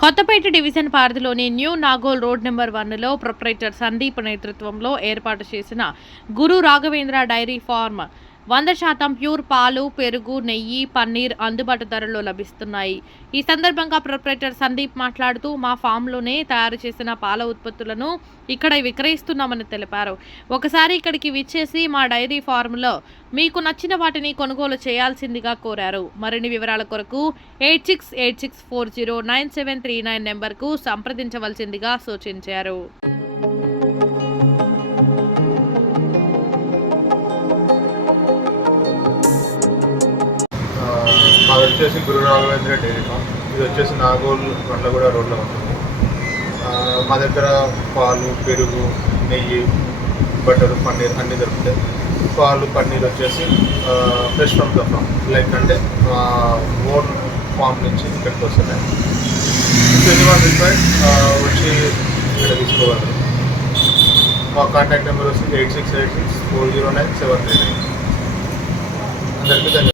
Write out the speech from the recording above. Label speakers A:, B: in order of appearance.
A: Kothapeta division పరిధిలోని new Nagole road number వన్లో proprietor Sandeep నేతృత్వంలో ఏర్పాటు చేసిన గురు రాఘవేంద్ర డైరీ ఫార్మ్ వంద శాతం ప్యూర్ పాలు పెరుగు నెయ్యి పన్నీర్ అందుబాటు ధరలో లభిస్తున్నాయి. ఈ సందర్భంగా ప్రొపరేటర్ సందీప్ మాట్లాడుతూ మా ఫామ్లోనే తయారు చేసిన పాల ఉత్పత్తులను ఇక్కడ విక్రయిస్తున్నామని తెలిపారు. ఒకసారి ఇక్కడికి విచ్చేసి మా డైరీ ఫార్మ్లో మీకు నచ్చిన వాటిని కొనుగోలు చేయాల్సిందిగా కోరారు. మరిన్ని వివరాల కొరకు eight six eight six four zero nine seven three nine నెంబర్కు సంప్రదించవలసిందిగా సూచించారు.
B: వచ్చేసి గురు రాఘవేంద్ర డైరీ ఫామ్ ఇది వచ్చేసి నాగోల్ బండ్లగూడ రోడ్లో ఉంటుంది. మా దగ్గర పాలు పెరుగు నెయ్యి బటర్ పన్నీర్ అన్నీ దొరుకుతాయి. పాలు పన్నీర్ వచ్చేసి fresh from the farm like అంటే ఓన్ ఫామ్ నుంచి ఇక్కడికి వస్తున్నాయి. ఎనీ వన్ రిక్వైర్డ్ వచ్చి ఇక్కడ తీసుకోవాలి. మా కాంటాక్ట్ నెంబర్ వచ్చి eight six eight six four zero nine seven three nine అందరికీ ధన్యవాదాలు.